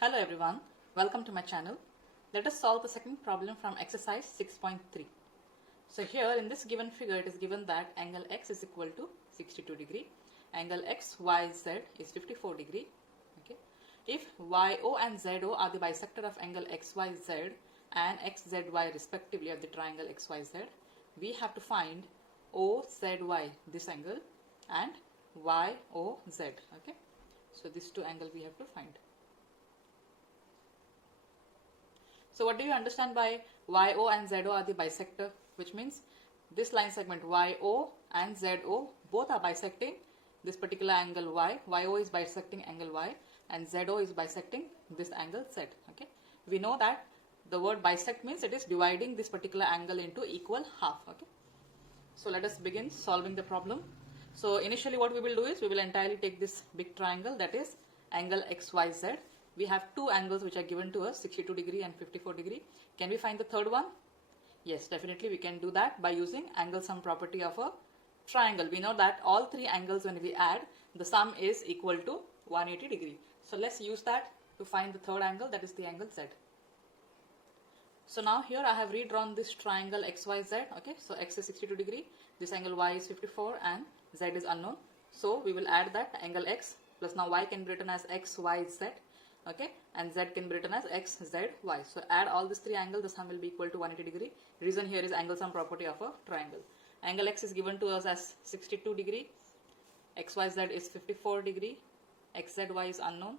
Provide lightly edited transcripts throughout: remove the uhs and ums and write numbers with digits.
Hello everyone, welcome to my channel. Let us solve the second problem from exercise 6.3. So here in this given figure it is given that angle x is equal to 62 degree, angle xyz is 54 degree. Okay. If YO and ZO are the bisector of angle XYZ and XZY respectively of the triangle XYZ, we have to find OZY, this angle, and YOZ. Okay. So these two angles we have to find. So what do you understand by YO and ZO are the bisector, which means this line segment YO and ZO both are bisecting this particular angle Y. YO is bisecting angle Y and ZO is bisecting this angle Z. Okay. We know that the word bisect means it is dividing this particular angle into equal half. Okay. So let us begin solving the problem. So initially what we will do is we will entirely take this big triangle, that is angle XYZ. We have two angles which are given to us, 62 degree and 54 degree. Can we find the third one? Yes, definitely we can do that by using angle sum property of a triangle. We know that all three angles when we add, the sum is equal to 180 degree. So let's use that to find the third angle, that is the angle Z. So now here I have redrawn this triangle XYZ. Okay, so X is 62 degree, this angle Y is 54 and Z is unknown. So we will add that angle X plus now Y can be written as XYZ. Okay, and Z can be written as X, Z, Y. So add all these three angles, the sum will be equal to 180 degree. Reason here is angle sum property of a triangle. Angle X is given to us as 62 degree, XYZ is 54 degree, XZY is unknown,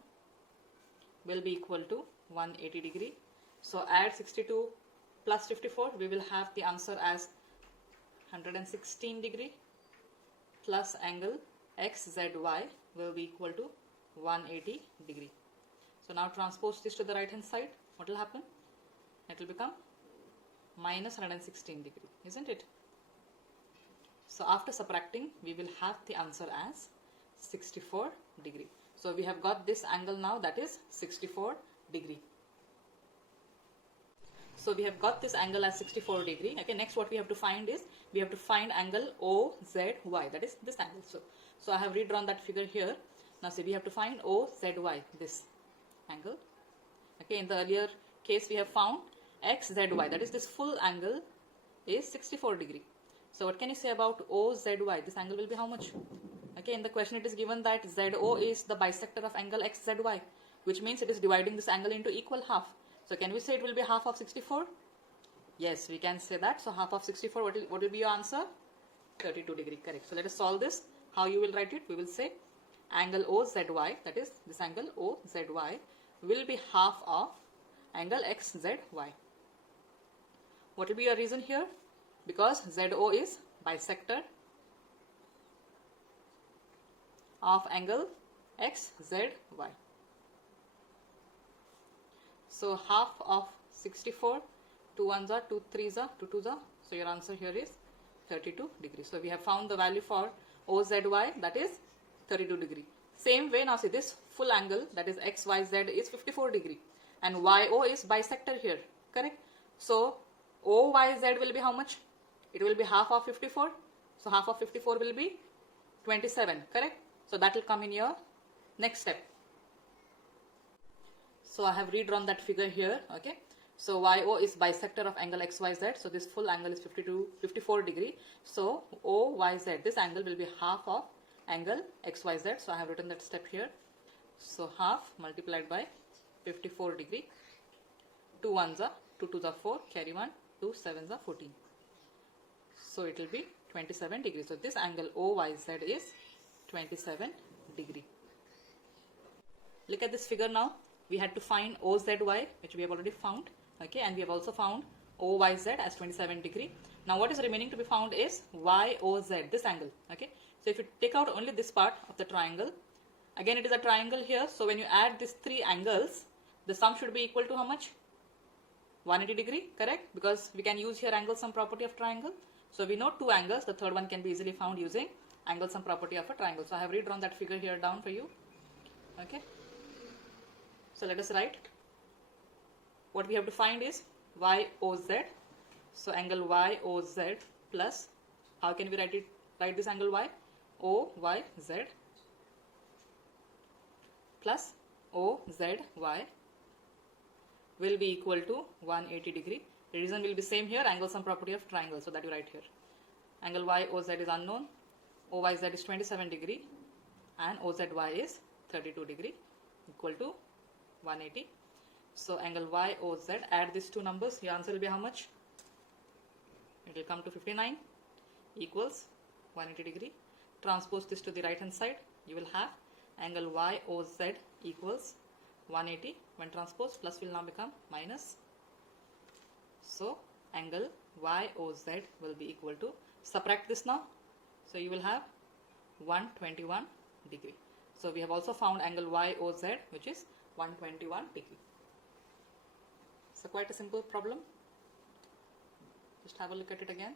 will be equal to 180 degree. So add 62 plus 54, we will have the answer as 116 degree plus angle XZY will be equal to 180 degree. So now transpose this to the right hand side. What will happen? It will become minus 116 degree, isn't it? So after subtracting, we will have the answer as 64 degree. So we have got this angle now, that is 64 degree. So we have got this angle as 64 degree. Okay, next what we have to find is, we have to find angle OZY, that is this angle. So I have redrawn that figure here. Now see, we have to find OZY, this angle. Okay, in the earlier case we have found XZY, that is this full angle is 64 degree. So what can you say about OZY? This angle will be how much? Okay, in the question it is given that ZO is the bisector of angle XZY, which means it is dividing this angle into equal half. So can we say it will be half of 64? Yes, we can say that. So half of 64, what will be your answer? 32 degree, correct. So let us solve this. How you will write it? We will say angle OZY, that is this angle OZY, will be half of angle XZY. What will be your reason here? Because ZO is bisector of angle XZY. So half of 64, 2 1s are, 2 3s are, 2 2s are. So your answer here is 32 degrees. So we have found the value for OZY, that is 32 degree. Same way, now see this full angle, that is XYZ, is 54 degree and YO is bisector here, correct? So OYZ will be how much? It will be half of 54. So half of 54 will be 27, correct? So that will come in your next step. So I have redrawn that figure here. Okay, so YO is bisector of angle XYZ. So this full angle is 54 degree. So OYZ, this angle will be half of angle XYZ. So I have written that step here. So half multiplied by 54 degree. 2 1s are, 2 2s are 4, carry 1, 2 7s are 14. So it will be 27 degrees. So this angle OYZ is 27 degree. Look at this figure now. We had to find OZY, which we have already found. Okay, and we have also found OYZ as 27 degree. Now what is remaining to be found is YOZ, this angle. Okay, so if you take out only this part of the triangle, again it is a triangle here. So when you add these three angles, the sum should be equal to how much? 180 degree, correct? Because we can use here angle sum property of triangle. So we know two angles, the third one can be easily found using angle sum property of a triangle. So I have redrawn that figure here down for you. Okay. So let us write. What we have to find is YOZ. So angle YOZ plus, how can we write this angle Y? OYZ plus OZY will be equal to 180 degree. The reason will be same here, angle sum property of triangle, so that you write here. Angle YOZ is unknown, OYZ is 27 degree and OZY is 32 degree equal to 180. So angle YOZ, add these two numbers, your answer will be how much? It will come to 59 equals 180 degree. Transpose this to the right hand side, you will have angle YOZ equals 180. When transposed, plus will now become minus. So angle YOZ will be equal to, subtract this now, so you will have 121 degree. So we have also found angle YOZ, which is 121 degree. So quite a simple problem. Just have a look at it again.